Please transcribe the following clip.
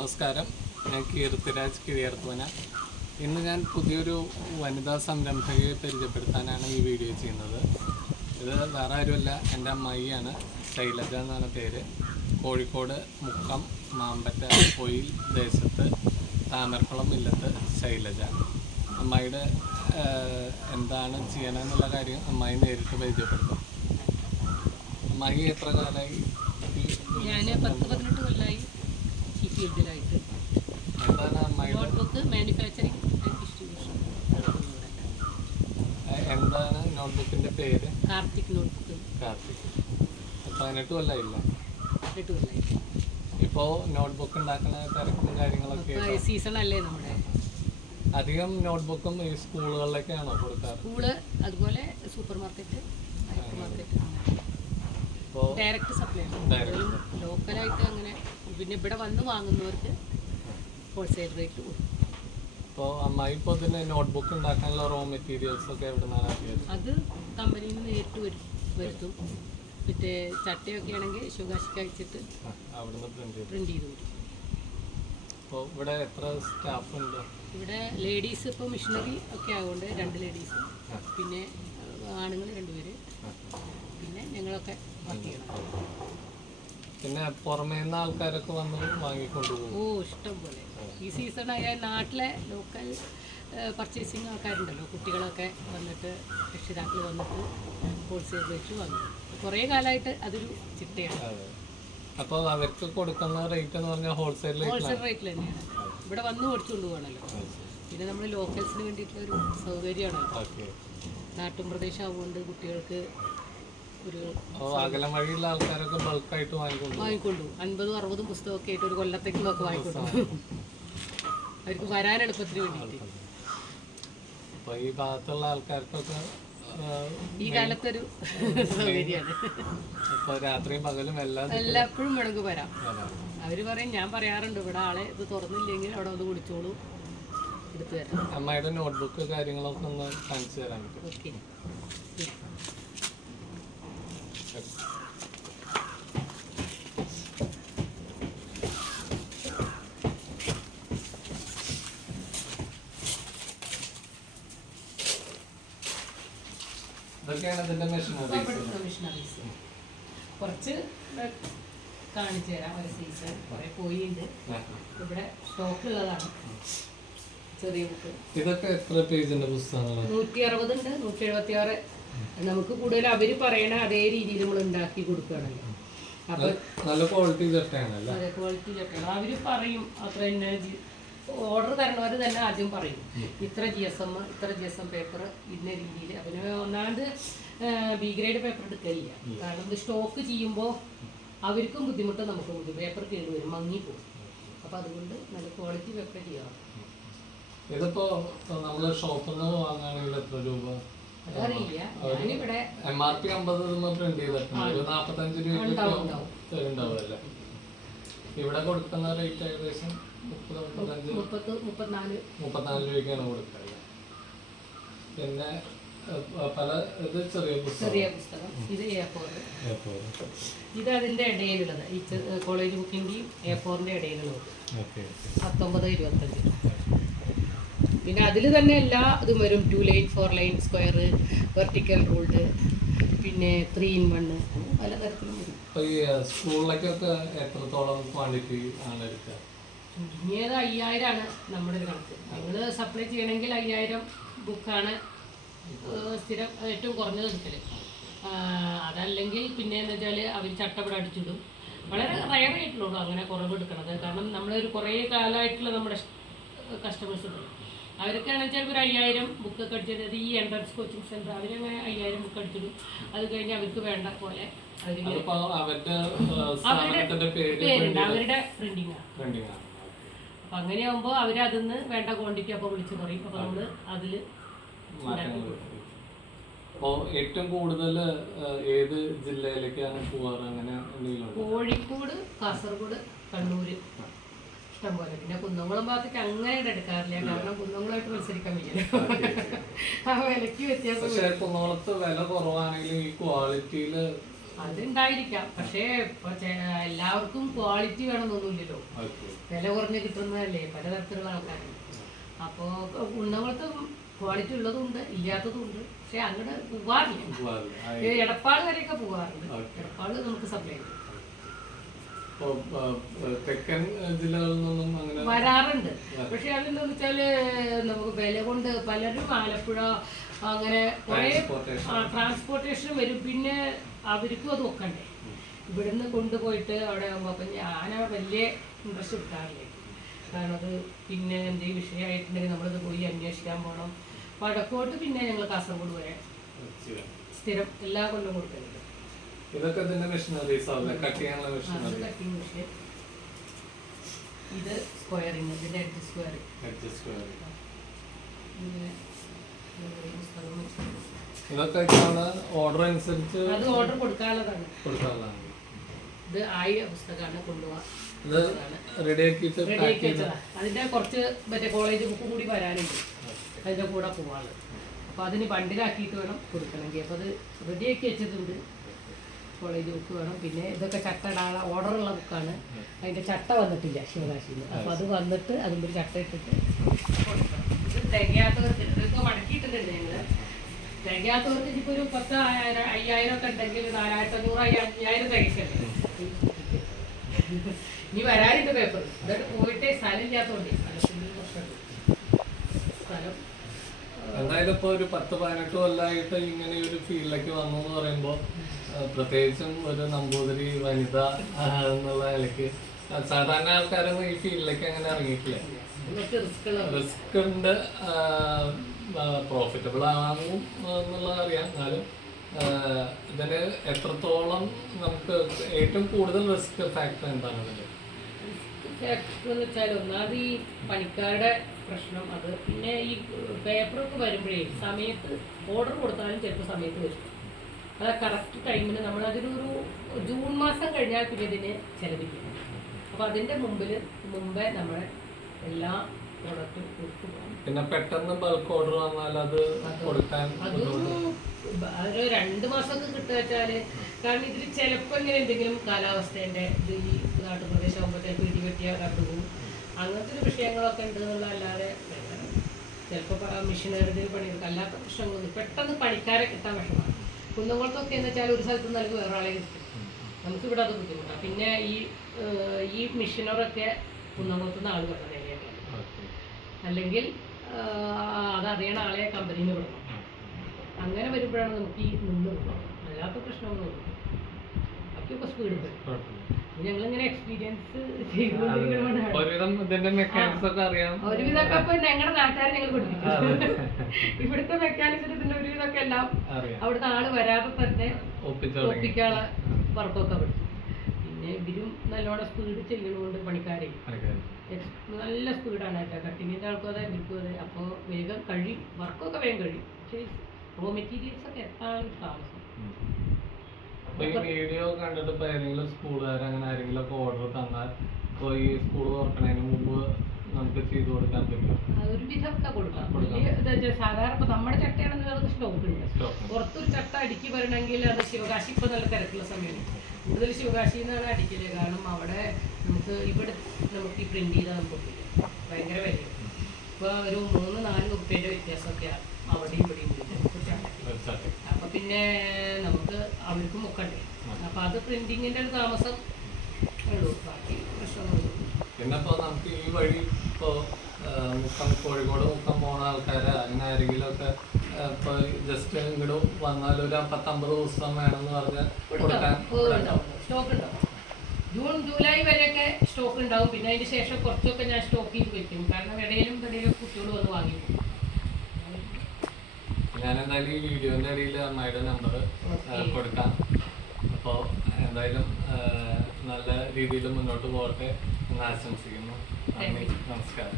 നമസ്കാരം, ഞാൻ കീർത്തിരാജ് കിഴിയർത്തുവന. ഇന്ന് ഞാൻ പുതിയൊരു വനിതാ സംരംഭകയെ പരിചയപ്പെടുത്താനാണ് ഈ വീഡിയോ ചെയ്യുന്നത്. ഇത് വേറെ ആരുമല്ല, എൻ്റെ അമ്മായിയാണ്. ശൈലജ എന്നാണ് പേര്. കോഴിക്കോട് മുക്കം മാമ്പറ്റ പൊയിൽ ദേശത്ത് താമരക്കുളം ഇല്ലത്ത് ശൈലജ. അമ്മായിയുടെ എന്താണ് ചെയ്യണമെന്നുള്ള കാര്യം അമ്മായി നേരിട്ട് പരിചയപ്പെടുത്തും. അമ്മായി എത്ര കാലമായി? ഞാൻ 10-18 കൊല്ലമായി ഈ ഫീൽഡിലായിട്ട്. Notebook manufacturing and distribution. എന്താണ് നോട്ട്ബുക്കിന്റെ പേര്? കാർത്തിക് നോട്ട്ബുക്ക്. കാർത്തിക്. 18 കൊല്ലമായില്ല? 18 കൊല്ലമായി. ഇപ്പോ നോട്ട്ബുക്ക് ഉണ്ടാക്കുന്ന തിരക്കും കാര്യങ്ങളൊക്കെ സീസൺ അല്ലേ നമ്മുടെ. അധികം നോട്ട്ബുക്കും ഈ സ്കൂളുകളിലേക്കാണോ കൊടുക്കാറ്? സ്കൂള്, അതുപോലെ super market, hyper market, direct supply. ലോക്കലായിട്ട് അങ്ങനെ, പിന്നെ ഇവിടെ വന്ന് വാങ്ങുന്നവർക്ക് ഹോൾസെയിൽ റേറ്റ് കൊടുക്കും. ഇപ്പോൾ അമ്മായി ഇപ്പോൾ ഇതിന് നോട്ട്ബുക്ക് ഉണ്ടാക്കാനുള്ള റോ മെറ്റീരിയൽസ് ഒക്കെ എവിടെ നിന്നാണ്? അത് കമ്പനിയിൽ നിന്ന് നേരിട്ട് വരുത്തും. മറ്റേ ചട്ടയൊക്കെ ആണെങ്കിൽ ശുഗാശിക്ക് അയച്ചിട്ട് അവിടുന്ന് പ്രിന്റ് ചെയ്ത് വരും. അപ്പോൾ ഇവിടെ എത്ര സ്റ്റാഫ് ഉണ്ട്? ഇവിടെ ലേഡീസ് ഇപ്പോൾ മിഷണറി ഒക്കെ ആയതുകൊണ്ട് 2 ലേഡീസ്, പിന്നെ ആണുങ്ങൾ 2 പേര്, പിന്നെ ഞങ്ങളൊക്കെ വർക്ക് ചെയ്യണം. പിന്നെ പുറമേ നിന്ന് ആൾക്കാരൊക്കെ വന്ന് വാങ്ങിക്കൊണ്ടുപോകും? ഓ, ഇഷ്ടം പോലെ. ഈ സീസൺ ആയാൽ നാട്ടിലെ ലോക്കൽ പർച്ചേസിങ് ആൾക്കാരുണ്ടല്ലോ, കുട്ടികളൊക്കെ വന്നിട്ട്, രക്ഷിതാക്കൾ വന്നിട്ട് ഹോൾസെയിൽ റേറ്റ് വാങ്ങും. കുറേ കാലമായിട്ട് അതൊരു ചിട്ടയാണ്. അപ്പോൾ അവർക്ക് കൊടുക്കുന്ന റേറ്റ് എന്ന് പറഞ്ഞാൽ ഹോൾസെയിൽ റേറ്റിൽ തന്നെയാണ്. ഇവിടെ വന്ന് മേടിച്ചുകൊണ്ട് പോകണമല്ലോ. പിന്നെ നമ്മൾ ലോക്കൽസിന് വേണ്ടിയിട്ടുള്ളൊരു സൗകര്യമാണല്ലോ. നാട്ടും പ്രദേശം ആവുകൊണ്ട് കുട്ടികൾക്ക് ഒരു അകലം വഴിയുള്ള ആൾക്കാരൊക്കെ ബൾക്കായിട്ട് വാങ്ങിക്കൊണ്ടു 50-60 പുസ്തകമൊക്കെ ആയിട്ട് ഒരു കൊല്ലത്തേക്കൊക്കെ വാങ്ങിക്കൊണ്ടു അവർക്ക് വരാൻ എളുപ്പത്തിന് വേണ്ടിയിട്ട്. അപ്പോൾ ഈ ഭാഗത്തുള്ള ആൾക്കാർക്കൊക്കെ ഈ കാലത്തൊരു സൗകര്യമാണ്. ഇപ്പോൾ രാത്രിയും പകലും എല്ലാപ്പോഴും വേണമെങ്കിൽ വരാം. അവർ പറയും, ഞാൻ പറയാറുണ്ട്, ഇവിടെ ആളെ ഇത് തുറന്നില്ലെങ്കിൽ അവിടെ ഒന്ന് കുടിച്ചോളൂ, എടുത്തു തരാം. അമ്മയുടെ നോട്ട്ബുക്ക് കാര്യങ്ങളൊക്കെ ഒന്ന് കാണിച്ചു തരാൻ പറ്റും? ഓക്കെ. ഇതൊക്കെയാണ് ഇതിന്റെ മെഷീനറീസ്. കുറച്ച് കാണിച്ചു തരാം. ഒരു സീസൺ കുറെ പോയിണ്ട്. ഇവിടെ സ്റ്റോക്ക് ഉള്ളതാണ്. ചെറിയ ബുക്ക്. ഇതൊക്കെ എത്ര പേജിന്റെ പുസ്തകങ്ങളാണ്? 160 ഉണ്ട്, 176. നമുക്ക് കൂടുതൽ അവര് പറയണ അതേ രീതിയിൽ നമ്മൾ ഉണ്ടാക്കി കൊടുക്കുകയാണല്ലോ. അപ്പൊ നല്ല ക്വാളിറ്റി ചട്ടയാണല്ലോ. അതെ, ക്വാളിറ്റി ചട്ടയാണ്. അവര് പറയും അത്ര തന്നെ. ഓർഡർ തരണവർ തന്നെ ആദ്യം പറയും, ഇത്ര GSM പേപ്പർ ഇന്ന രീതിയിൽ. പിന്നെ ഒന്നാമത് B ഗ്രേഡ് പേപ്പർ എടുക്കില്ല. കാരണം ഇത് സ്റ്റോക്ക് ചെയ്യുമ്പോൾ അവർക്കും ബുദ്ധിമുട്ട്, നമുക്കും ബുദ്ധിമുട്ട്. പേപ്പർ കേടുവരും, മങ്ങിപ്പോകും. അപ്പം അതുകൊണ്ട് നല്ല ക്വാളിറ്റി പേപ്പർ ചെയ്യണം. ഇതിപ്പോ നമ്മള് ഷോപ്പിൽ നിന്ന് വാങ്ങുകയാണെങ്കിൽ എത്ര രൂപ? അതറിയില്ല. ഞാനിവിടെ MRP 50 പ്രിന്റ് ചെയ്തിട്ടുണ്ട്. 45 രൂപ ഉണ്ടാവുമല്ലേ? ഇവിടെ കൊടുക്കുന്ന റേറ്റ് ഏകദേശം 34 രൂപയ്ക്കാണ് കൊടുക്കുന്നത്. പിന്നെ പല ഇത് ചെറിയ പുസ്തകം. ഇത് A4. ഇത് അതിന്റെ ഇടയിലുള്ളത്, ഈ കോളേജ് ബുക്കിന്റെയും A4ന്റെ ഇടയിലുള്ളത് 19-25. പിന്നെ അതിൽ തന്നെ എല്ലാ ഇതും വരും. 2 line, 4 line, square, vertical ruled, പിന്നെ 3-in-1, പലതരത്തിലും വരും. സ്കൂളിലേക്കൊക്കെ എത്രത്തോളം ക്വാണ്ടിറ്റി ആണ് എടുക്കുക? ചുരുങ്ങിയത് 5000 ആണ് നമ്മുടെ ഒരു കണക്ക്. നിങ്ങൾ സപ്ലൈ ചെയ്യണമെങ്കിൽ 5000 ബുക്കാണ് സ്ഥിരം ഏറ്റവും കുറഞ്ഞത് എടുക്കൽ. അതല്ലെങ്കിൽ പിന്നെ എന്ന് വെച്ചാൽ അവർ ചട്ടപ്പെടെ അടിച്ചിടും. വളരെ റയർ ആയിട്ടുള്ളൂ അങ്ങനെ കുറവ് എടുക്കണത്. കാരണം നമ്മളൊരു കുറേ കാലമായിട്ടുള്ള നമ്മുടെ കസ്റ്റമേഴ്സ് ഉണ്ട്. അവരൊക്കെയാണെന്ന് വെച്ചാൽ ഒരു 5000 ബുക്കൊക്കെ അടിച്ചത്. ഈ എൻട്രൻസ് കോച്ചിങ് സെൻറ്റർ അവരങ്ങനെ 5000 ബുക്ക് അടിച്ചിടും. അത് കഴിഞ്ഞ് അവർക്ക് വേണ്ട പോലെ അവരുടെ പ്രിന്റിംഗ് ആണ്. അപ്പം അങ്ങനെയാകുമ്പോൾ അവരതിന്ന് വേണ്ട ക്വാണ്ടിറ്റി അപ്പോൾ വിളിച്ച് പറയും. അപ്പോൾ നമ്മൾ അതിൽ ഏറ്റവും കൂടുതൽ ഏത് ജില്ലയിലേക്കാണ് പോവാറ്? അങ്ങനെ കോഴിക്കോട്, കാസർഗോഡ്, കണ്ണൂര് ഇഷ്ടം പോലെ. പിന്നെ കുന്നംകുളം ഭാഗത്തേക്ക് അങ്ങനെ എടുക്കാറില്ല. കാരണം കുന്നംകുളമായിട്ട് മത്സരിക്കാൻ പറ്റില്ല. ആ വിലക്ക് വ്യത്യാസം. കുന്നംകുളത്ത് വില കുറവാണെങ്കിലും ഈ ക്വാളിറ്റിയിൽ അതുണ്ടായിരിക്കാം. പക്ഷേ ഇപ്പൊ എല്ലാവർക്കും ക്വാളിറ്റി വേണമെന്നൊന്നുമില്ലല്ലോ. വില കുറഞ്ഞ് കിട്ടുന്നതല്ലേ പലതരത്തിലുള്ള ആൾക്കാരുണ്ട്. അപ്പോൾ കുന്നംകുളത്ത് ക്വാളിറ്റി ഉള്ളതുണ്ട്, ഇല്ലാത്തതുണ്ട്. പക്ഷെ അങ്ങോട്ട് പോവാറില്ല. എടപ്പാട് വരെയൊക്കെ പോവാറുണ്ട്. എടപ്പാട് നമുക്ക് സപ്ലൈ ചെയ്യും. തെക്കൻ ജില്ലകളിൽ നിന്നും അങ്ങനെ വരാറുണ്ട്. പക്ഷെ അതെന്താന്ന് വെച്ചാല് നമുക്ക് വില കൊണ്ട് പലരും ആലപ്പുഴ അങ്ങനെ കുറെ ട്രാൻസ്പോർട്ടേഷൻ വരും. പിന്നെ അവർക്കും അത് വെക്കണ്ടേ ഇവിടുന്ന് കൊണ്ടുപോയിട്ട് അവിടെ ആകുമ്പോൾ. അപ്പം ഞാൻ വലിയ ഇൻട്രസ്റ്റ് എടുക്കാറില്ല. കാരണം അത് പിന്നെ എന്തെങ്കിലും വിഷയമായിട്ടുണ്ടെങ്കിൽ നമ്മളത് പോയി അന്വേഷിക്കാൻ പോകണം. വടക്കോട്ട് പിന്നെ ഞങ്ങൾ കാസർഗോഡ് വരെ സ്ഥിരം എല്ലാ കൊല്ലം കൊടുക്കുന്നുണ്ട്. ഇതൊക്കെ ഇതിന്റെ മെഷീനറീസ് ആവില്ല, കട്ട് ചെയ്യാനുള്ള മെഷീനറി. കട്ടിങ് മെഷീൻ, ഇത് സ്ക്വയറിങ്, ഇതിന്റെ എഡ്ജ് സ്ക്വയറിങ്. ഇതൊക്കെ ഓർഡർ അനുസരിച്ച് അത് ഓർഡർ കൊടുക്കാനുള്ളതാണ്. ഇത് ആയ പുസ്തകമാണ് കൊണ്ടുപോകാൻ. അതിന്റെ കുറച്ച് മറ്റേ കോളേജ് ബുക്ക് കൂടി വരാനുണ്ട്, അതിന്റെ കൂടെ പോവാണ്. അപ്പൊ അതിന് ബണ്ടിലാക്കിയിട്ട് വേണം കൊടുക്കണമെങ്കിൽ. അപ്പൊ അത് റെഡിയാക്കി വെച്ചിട്ടുണ്ട്. കോളേജ് ബുക്ക് വേണം. പിന്നെ ഇതൊക്കെ ചട്ട ഇടാനുള്ള ഓർഡറുള്ള ബുക്കാണ്. അതിന്റെ ചട്ട വന്നിട്ടില്ല ശിവകാശിയിൽ. അപ്പൊ അത് വന്നിട്ട് അതിൻ്റെ ഒരു ചട്ട ഇട്ടിട്ട് കൊടുക്കണം. ഇത് തികയാത്തവർക്ക് ഇതൊക്കെ മടക്കിയിട്ടുണ്ട് ഞങ്ങള്. തികയാത്തവർക്ക് ഇപ്പൊ ഒരു 10,000-5,000 ഒക്കെ ഉണ്ടെങ്കിൽ 4,500-5,000 തികയ്ക്കല്ലേ. ഇനി വരാനുണ്ട് പേപ്പർ. ഇതൊക്കെ പോയിട്ട് സ്ഥലം ഇല്ലാത്തതുകൊണ്ട് സ്ഥലത്തിന്റെ പ്രശ്നമുണ്ട്. സ്ഥലം എന്തായാലും ഇപ്പൊ ഒരു 10-18 കൊല്ലമായിട്ട് ഇങ്ങനെ ഒരു ഫീൽഡിലേക്ക് വന്നു എന്ന് പറയുമ്പോൾ, പ്രത്യേകിച്ചും ഒരു നമ്പൂതിരി വനിത എന്നുള്ള നിലയ്ക്ക് സാധാരണ ആൾക്കാരൊന്നും ഈ ഫീൽഡിലേക്ക് അങ്ങനെ ഇറങ്ങിയിട്ടില്ല. റിസ്ക് ഉണ്ട്, പ്രോഫിറ്റബിൾ ആകും എന്നുള്ളത് അറിയാം. എന്നാലും ഇതിന് എത്രത്തോളം നമുക്ക് ഏറ്റവും കൂടുതൽ റിസ്ക് ഫാക്ടർ എന്താണ് ഇതിൽ? എന്ന് വെച്ചാൽ ഒന്നാമത് ഈ പണിക്കാരുടെ പ്രശ്നം. അത് പിന്നെ ഈ പേപ്പറൊക്കെ വരുമ്പോഴേ സമയത്ത് ഓർഡർ കൊടുത്താലും ചിലപ്പോൾ സമയത്ത് വരും. അത് കറക്റ്റ് ടൈമിന് നമ്മളതിനൊരു ജൂൺ മാസം കഴിഞ്ഞാൽ പിന്നെ ഇതിന് ചെലവില്ല. അപ്പോൾ അതിൻ്റെ മുമ്പേ നമ്മുടെ എല്ലാ പ്രോഡക്റ്റും കൊടുത്തു പോകാം. പിന്നെ പെട്ടെന്ന് ബൾക്ക് ഓർഡർ വന്നാൽ അത് കൊടുക്കാൻ അതൊരു 2 മാസമൊക്കെ കിട്ടുക വെച്ചാൽ, കാരണം ഇതിൽ ചിലപ്പോൾ ഇങ്ങനെ എന്തെങ്കിലും കാലാവസ്ഥേൻ്റെ ഇത് ഈ നാട്ടുപ്രദേശം ആകുമ്പോഴത്തേക്ക് ഇടിവെട്ടിയ കണ്ടുപോകും. അങ്ങനത്തെ ഒരു വിഷയങ്ങളൊക്കെ ഉണ്ട് എന്നുള്ളതല്ലാതെ ചിലപ്പോൾ മെഷീനറി പണിയെടുക്കും. അല്ലാത്ത പ്രശ്നങ്ങളൊന്നും പെട്ടെന്ന് പണിക്കാരെ കിട്ടാൻ വിഷമമാണ്. കുന്നംകുളത്തൊക്കെ എന്ന് വെച്ചാൽ ഒരു സ്ഥലത്ത് നൽകി വേറെ ആളെ കിട്ടും. നമുക്കിവിടെ അത് ബുദ്ധിമുട്ടാണ്. പിന്നെ ഈ മെഷീനറൊക്കെ കുന്നംകുളത്തുനിന്ന് ആൾ കിട്ടണം അല്ലെങ്കിൽ അതറിയണ ആളെ കമ്പനിയിൽ വിടണം. അങ്ങനെ വരുമ്പോഴാണ് നമുക്ക് ഈ നിന്ന് കിട്ടണം. അല്ലാത്ത പ്രശ്നമൊന്നും ബാക്കിയൊക്കെ സ്പീഡ് വരും. ഞങ്ങളിങ്ങനെ എക്സ്പീരിയൻസ് ഒരുവിധമൊക്കെ ഇപ്പൊ ഞങ്ങളുടെ നാട്ടുകാരെ ഞങ്ങൾ പഠിപ്പിക്കും. ഇവിടുത്തെ മെക്കാനിക്സിന് ഇതിന്റെ ഒരുവിധമൊക്കെ എല്ലാം അവിടുത്തെ ആള് വരാതെ തന്നെ ഒപ്പിക്കാനുള്ള വർക്കൊക്കെ പഠിക്കും. പിന്നെ ഇവരും നല്ലോണം സ്പീഡ് ചെയ്യുന്നതുകൊണ്ട് പണിക്കാരെ നല്ല സ്പീഡാണ് കേട്ടോ. കട്ടിങ്ങിന്റെ ആൾക്കും അതെ, ഇവർക്കും അതെ. അപ്പോൾ വേഗം കഴിയും, വർക്കൊക്കെ വേഗം കഴിയും. പക്ഷേ റോ മെറ്റീരിയൽസ് ഒക്കെ എത്താൻ താമസം. വീഡിയോ കണ്ടിട്ട് ഇപ്പൊ ഏതെങ്കിലും സ്കൂളുകാർ അങ്ങനെ ആരെങ്കിലും ഒക്കെ ഓർഡർ തന്നാൽ ഇപ്പോൾ ഈ സ്കൂൾ തുറക്കണതിന് മുമ്പ് നമുക്ക് ചെയ്തു കൊടുക്കാൻ പറ്റും? ഒരുവിധമൊക്കെ കൊടുക്കാം. സാധാരണ ഇപ്പൊ നമ്മുടെ ചട്ടയാണെന്ന് സ്റ്റോക്ക് ഉണ്ട്. പുറത്തൊരു ചട്ട അടുക്കി വരണമെങ്കിൽ അത് ശിവകാശി ഇപ്പൊ നല്ല തിരക്കുള്ള സമയമാണ്. കൂടുതൽ ശിവകാശിയിൽ നിന്നാണ് അടിക്കല്. കാരണം അവിടെ ഇവിടെ നമുക്ക് ഈ പ്രിന്റ് ചെയ്താൽ നമുക്ക് ഭയങ്കര വിലയാണ്. ഇപ്പൊ ഒരു 3-4 ഉറുപ്പ്യൻ്റെ വ്യത്യാസമൊക്കെയാണ് അവിടെയും ഇവിടെയും. അപ്പൊ പിന്നെ നമുക്ക് അവർക്കും ഒക്കണ്ടേ. അപ്പൊ അത് പ്രിന്റിങ്ങിന്റെ ഒരു താമസം ഉള്ളൂ, ബാക്കി പ്രശ്നമൊന്നും. പിന്നെ ഇപ്പൊ നമുക്ക് ഈ വഴി ഇപ്പോ കോഴിക്കോട് മുക്കം പോണ ആൾക്കാര് അങ്ങനെ ആരെങ്കിലും ഒക്കെ ഇപ്പൊ ജസ്റ്റ് ഇങ്ങോട്ട് വന്നാൽ ഒരു 10-50 ദിവസം വേണമെന്ന് പറഞ്ഞാൽ കൊടുക്കാൻ സ്റ്റോക്ക് ഉണ്ടാവും. ജൂൺ ജൂലൈ വരെയൊക്കെ സ്റ്റോക്ക് ഉണ്ടാവും. പിന്നെ അതിന് ശേഷം കുറച്ചൊക്കെ ഞാൻ സ്റ്റോക്ക് ചെയ്ത് വെക്കും. കാരണം ഇടയിലും കുട്ടികൾ വന്ന് വാങ്ങിക്കും. ഞാൻ എന്തായാലും ഈ വീഡിയോന്റെ ഇടയിൽ അമ്മയുടെ നമ്പർ കൊടുക്കാം. അപ്പോൾ എന്തായാലും നല്ല രീതിയിൽ മുന്നോട്ട് പോകട്ടെ എന്ന് ആശംസിക്കുന്നു. നന്ദി, നമസ്കാരം.